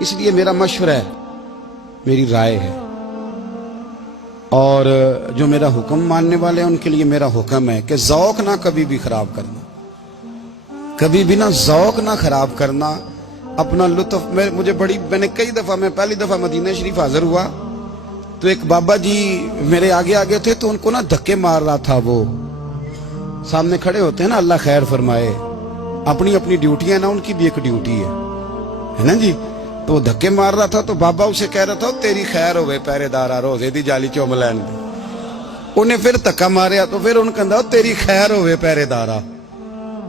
اس لیے میرا مشورہ ہے، میری رائے ہے، اور جو میرا حکم ماننے والے ہیں ان کے لیے میرا حکم ہے کہ ذوق نہ کبھی بھی خراب کرنا، کبھی بھی نہ ذوق نہ خراب کرنا، اپنا لطف میں نے کئی دفعہ، میں پہلی دفعہ مدینہ شریف حاضر ہوا تو ایک بابا جی میرے آگے تھے، تو ان کو نا دھکے مار رہا تھا، وہ سامنے کھڑے ہوتے ہیں نا، اللہ خیر فرمائے، اپنی اپنی ڈیوٹی ہے نا، ان کی بھی ایک ڈیوٹی ہے نا جی، تو وہ دھکے مار رہا تھا، تو بابا اسے کہہ رہا تھا تیری خیر ہوئے پہرے دارا روزے دی جالی چوم لین دی، انہیں پھر دھکا ماریا تو پھر ان کہا تیری خیر ہوئے پہرے دارا۔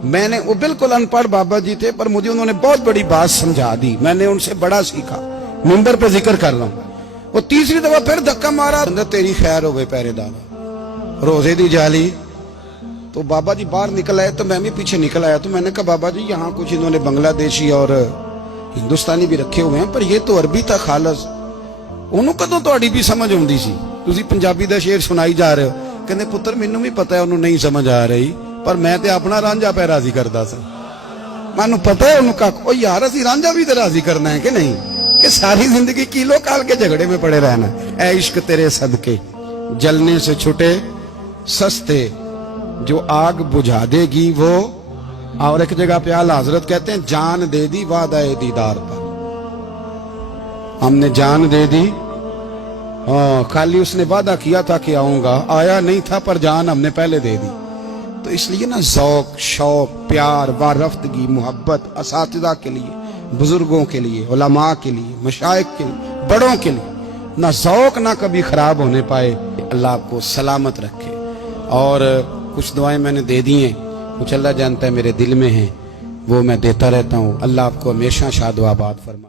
میں نے، وہ بالکل ان پڑھ بابا جی تھے، پر مجھے انہوں نے بہت بڑی بات سمجھا دی، میں نے ان سے بڑا سیکھا، منبر پہ ذکر کر رہا ہوں۔ وہ تیسری دفعہ پھر دھکا مارا، تیری خیر ہوئے پہرے دارا روزے دی جالی۔ تو بابا جی باہر نکل آئے تو میں بھی پیچھے نکل آیا، تو میں نے کہا بابا جی یہاں کچھ انہوں نے بنگلہ دیشی اور ہندوستانی بھی رکھے ہوئے ہیں، پر یہ تو عربی تھا خالص، انہوں کدوں تہاڈی بھی سمجھ آؤندی سی، تسی پنجابی دا شعر سنائی جا رہے ہو۔ کہندے پتر مینوں بھی پتہ ہے انہوں نہیں سمجھ آ رہی، پر میں تے اپنا رانجھا پہ راضی کردا سا، مانوں پتہ ہے انہوں کا او یار اسی رانجھا بھی تے راضی کرنا ہے کہ نہیں، کہ ساری زندگی کیلو کال کے جھگڑے میں پڑے رہنا۔ اے عشق تیرے صدقے جلنے سے چھٹے سستے، جو آگ بجھا دے گی وہ، اور ایک جگہ پہ اعلیٰ حضرت کہتے ہیں جان دے دی وعدہ دیدار پر، ہم نے جان دے دی، خالی اس نے وعدہ کیا تھا کہ آؤں گا، آیا نہیں تھا، پر جان ہم نے پہلے دے دی۔ تو اس لیے نا ذوق، شوق، پیار، وارفتگی، محبت اساتذہ کے لیے، بزرگوں کے لیے، علماء کے لیے، مشائخ کے لیے، بڑوں کے لیے، نہ ذوق نہ کبھی خراب ہونے پائے۔ اللہ آپ کو سلامت رکھے۔ اور کچھ دعائیں میں نے دے دی ہیں، کچھ اللہ جانتا ہے میرے دل میں ہیں، وہ میں دیتا رہتا ہوں۔ اللہ آپ کو ہمیشہ شاد و آباد فرمائے۔